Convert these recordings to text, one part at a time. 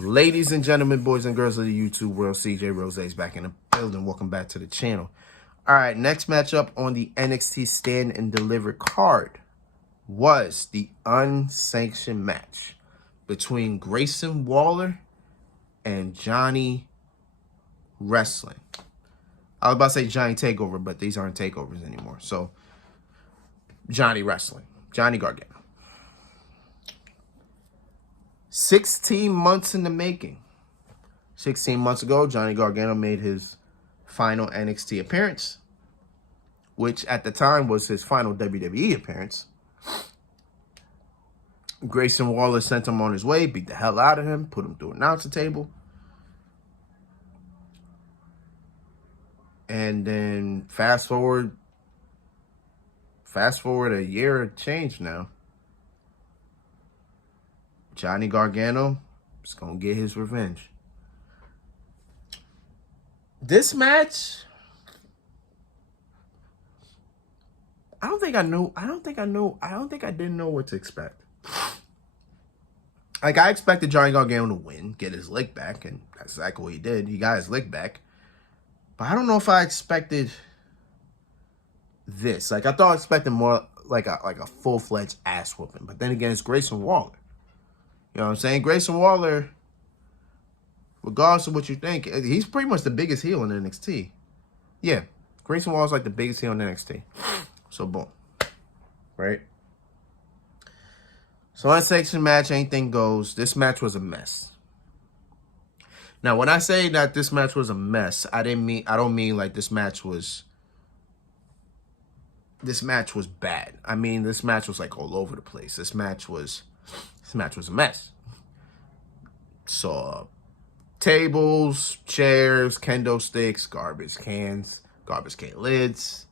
Ladies and gentlemen, boys and girls of the YouTube world, CJ Rose's back in the building. Welcome back to the channel. All right, next matchup on the NXT Stand and Deliver card was the unsanctioned match between Grayson Waller and Johnny Wrestling. I was about to say Johnny Takeover, but these aren't takeovers anymore. So, Johnny Wrestling, Johnny Gargano. 16 months in the making. 16 months ago, Johnny Gargano made his final NXT appearance, which at the time was his final WWE appearance. Grayson Waller sent him on his way, beat the hell out of him, put him through an announcer table. And then fast forward a year and change now. Johnny Gargano is going to get his revenge. This match, I didn't know what to expect. Like, I expected Johnny Gargano to win, get his lick back, and that's exactly what he did. He got his lick back. But I don't know if I expected this. Like, I thought I expected more like a full-fledged ass whooping. But then again, it's Grayson Waller. You know what I'm saying? Grayson Waller, regardless of what you think, he's pretty much the biggest heel in NXT. Yeah, Grayson Waller's like the biggest heel in NXT. So, boom. Right? So, unsanctioned match, anything goes. This match was a mess. Now, when I say that this match was a mess, I don't mean like this match was bad. I mean, this match was like all over the place. This match was a mess. Saw tables, chairs, kendo sticks, garbage can lids,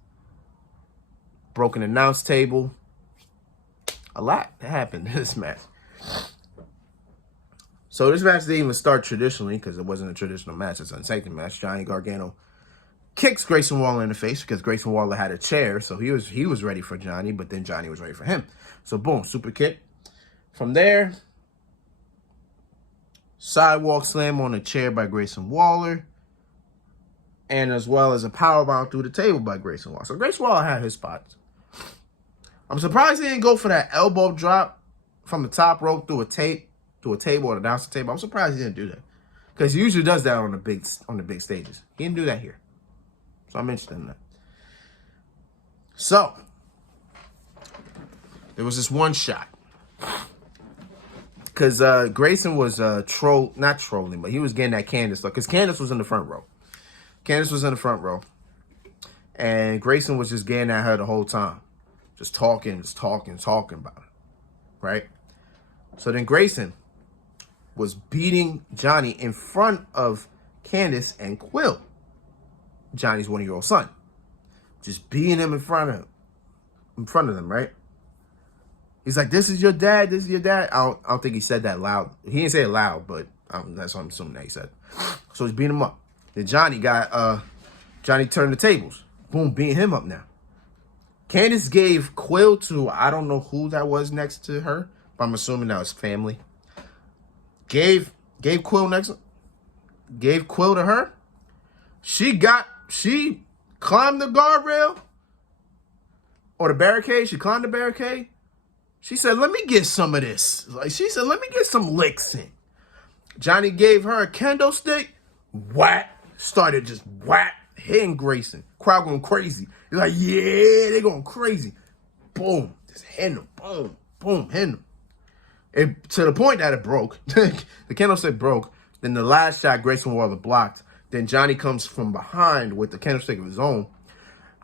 broken announce table. A lot happened in this match. So this match didn't even start traditionally because it wasn't a traditional match. It's an unsanctioned match. Johnny Gargano kicks Grayson Waller in the face because Grayson Waller had a chair, so he was ready for Johnny, but then Johnny was ready for him. So boom, super kick. From there, sidewalk slam on a chair by Grayson Waller, and as well as a powerbomb through the table by Grayson Waller. So Grayson Waller had his spots. I'm surprised he didn't go for that elbow drop from the top rope through a table or the announcer table. I'm surprised he didn't do that because he usually does that on the big stages. He didn't do that here, so I'm interested in that. So there was this one shot. Because Grayson was not trolling, but he was getting that Candace stuff. Because Candace was in the front row. And Grayson was just getting at her the whole time. Just talking about it. Right? So then Grayson was beating Johnny in front of Candace and Quill, Johnny's 1-year-old son. Just beating him in front of them, right? He's like, this is your dad, this is your dad. I don't think he said that loud. He didn't say it loud, but that's what I'm assuming that he said. So he's beating him up. Then Johnny turned the tables. Boom, beating him up now. Candace gave Quill to, I don't know who that was next to her, but I'm assuming that was family. Gave Quill to her. She climbed the guardrail or the barricade. She climbed the barricade. She said, let me get some of this. She said, let me get some licks in. Johnny gave her a kendo stick. Whack. Started just whack. Hitting Grayson. Crowd going crazy. They're like, yeah, they're going crazy. Boom. Just hitting him. Boom. Boom. Hitting him. And to the point that it broke. The kendo stick broke. Then the last shot, Grayson Waller blocked. Then Johnny comes from behind with the kendo stick of his own.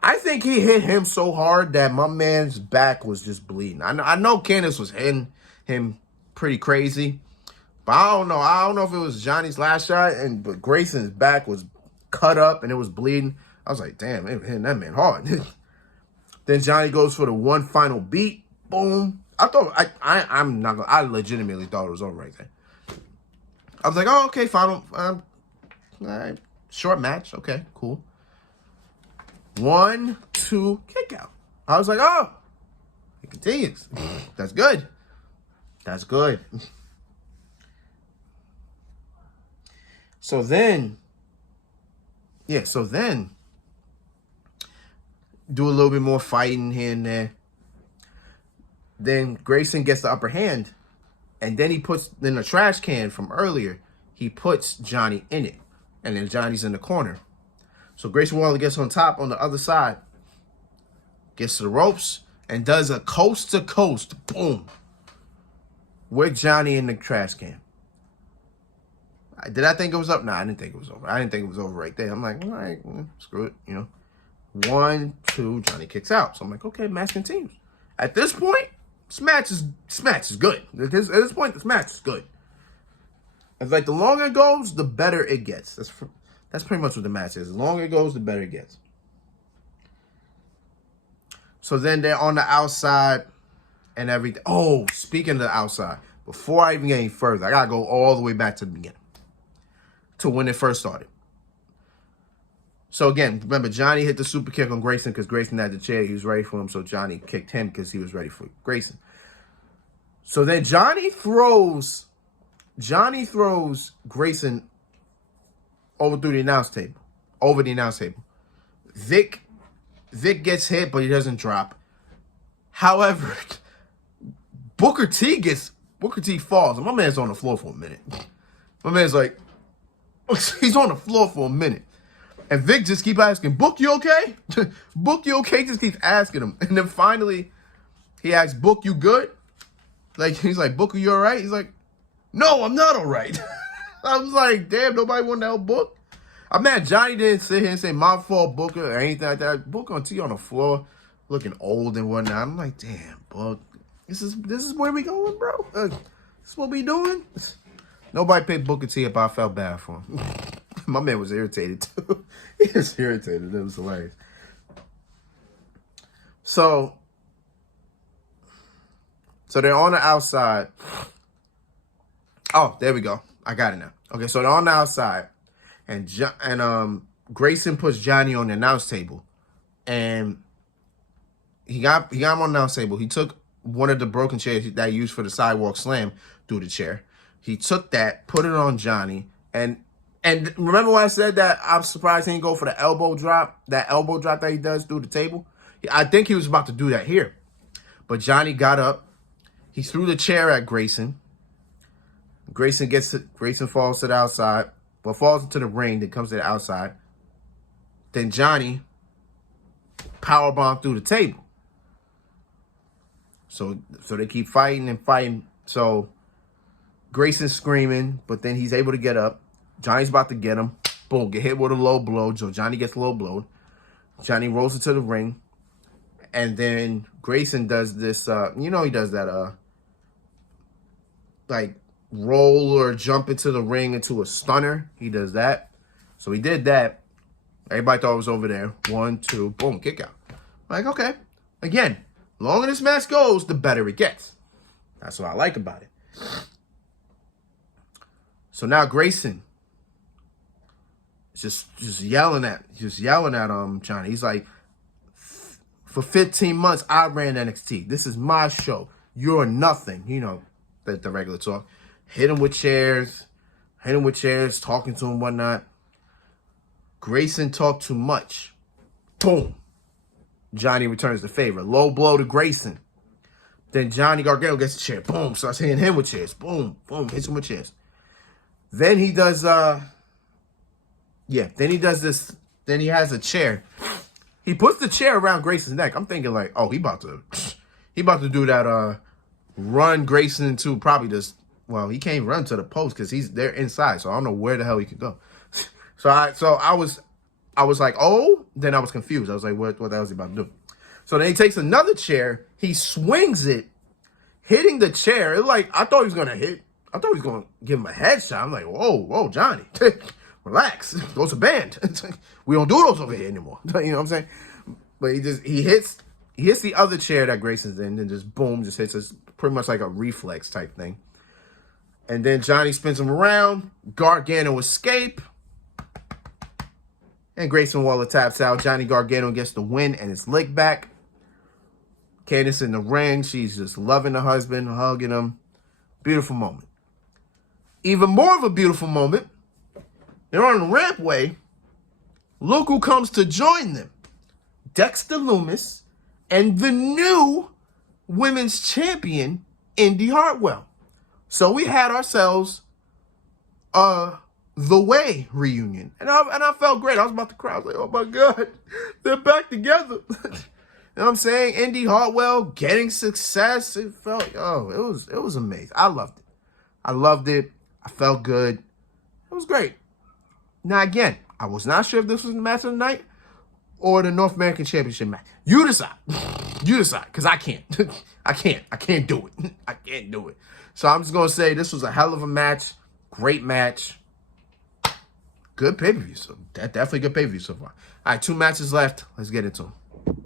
I think he hit him so hard that my man's back was just bleeding. I know Candace was hitting him pretty crazy, but I don't know. I don't know if it was Johnny's last shot, but Grayson's back was cut up and it was bleeding. I was like, damn, they were hitting that man hard. Then Johnny goes for the one final beat. Boom. I legitimately thought it was over right there. I was like, oh, okay, final, all right, short match. Okay, cool. 1, 2, kick out. I was like, oh, it continues. That's good. That's good. So then, do a little bit more fighting here and there. Then Grayson gets the upper hand, and then he puts in the trash can from earlier. He puts Johnny in it, and then Johnny's in the corner. So Grayson Waller gets on top on the other side, gets to the ropes, and does a coast to coast, boom, with Johnny in the trash can. Did I think it was up? No, I didn't think it was over. I didn't think it was over right there. I'm like, all right, screw it, 1, 2, Johnny kicks out. So I'm like, okay, match continues. At this point, this match is good. At this point, this match is good. It's like the longer it goes, the better it gets. That's pretty much what the match is. The longer it goes, the better it gets. So then they're on the outside and everything. Oh, speaking of the outside, before I even get any further, I got to go all the way back to the beginning, to when it first started. So again, remember, Johnny hit the super kick on Grayson because Grayson had the chair. He was ready for him, so Johnny kicked him because he was ready for Grayson. So then Johnny throws Grayson over the announce table. Vic gets hit, but he doesn't drop. However, Booker T falls, and my man's on the floor for a minute. My man's like, he's on the floor for a minute. And Vic just keep asking, Book, you okay? Book, you okay? Just keeps asking him. And then finally, he asks, Book, you good? He's like, Booker, you all right? He's like, no, I'm not all right. I was like, damn, nobody wanted to help Book? I'm mad Johnny didn't sit here and say, my fault, Booker, or anything like that. Booker on T on the floor, looking old and whatnot. I'm like, damn, Book, this is where we going, bro? This is what we doing? Nobody picked Booker T up. I felt bad for him. My man was irritated, too. He was irritated. It was hilarious. So they're on the outside. Oh, there we go. I got it now. Okay, so they're on the outside. And Grayson puts Johnny on the announce table. And he got him on the announce table. He took one of the broken chairs that he used for the sidewalk slam through the chair. He took that, put it on Johnny, and remember when I said that I'm surprised he didn't go for the elbow drop, that he does through the table? I think he was about to do that here. But Johnny got up. He threw the chair at Grayson. Grayson falls to the outside, but falls into the ring, then comes to the outside. Then Johnny powerbombed through the table. So they keep fighting and fighting. So Grayson's screaming, but then he's able to get up. Johnny's about to get him. Boom, get hit with a low blow. So Johnny gets low blowed. Johnny rolls into the ring. And then Grayson does this, he does that, roll or jump into the ring into a stunner. He does that. So he did that. Everybody thought it was over there. 1, 2, boom, kick out. Okay. Again, the longer this match goes, the better it gets. That's what I like about it. So now Grayson is just yelling at Johnny. He's like, for 15 months, I ran NXT. This is my show. You're nothing. The regular talk. Hit him with chairs, talking to him, whatnot. Grayson talked too much. Boom. Johnny returns the favor. Low blow to Grayson. Then Johnny Gargano gets a chair. Boom. Starts hitting him with chairs. Boom. Boom. Hits him with chairs. Then he does, then he does this. Then he has a chair. He puts the chair around Grayson's neck. I'm thinking like, oh, he about to do that, run Grayson into probably this. Well, he can't run to the post because they're inside. So I don't know where the hell he could go. So I was like, oh, then I was confused. I was like, what the hell is he about to do? So then he takes another chair. He swings it, hitting the chair. It I thought he was going to give him a headshot. I'm like, whoa, Johnny, relax. Those are banned. We don't do those over here anymore. You know what I'm saying? But he hits the other chair that Grayson's in, and then just boom, just hits us pretty much like a reflex type thing. And then Johnny spins him around. Gargano escape. And Grayson Waller taps out. Johnny Gargano gets the win and it's licked back. Candice in the ring. She's just loving the husband, hugging him. Beautiful moment. Even more of a beautiful moment They're on the rampway. Look who comes to join them. Dexter Lumis and the new women's champion, Indy Hartwell. So we had ourselves the Way reunion. And I felt great. I was about to cry. I was like, oh my God, they're back together. You know what I'm saying? Indy Hartwell getting success. It felt, it was amazing. I loved it. I felt good. It was great. Now again, I was not sure if this was the match of the night or the North American Championship match. You decide. You decide, because I can't. I can't do it. I can't do it. So I'm just going to say this was a hell of a match. Great match. Good pay-per-view. So definitely good pay-per-view so far. All right, 2 matches left. Let's get into them.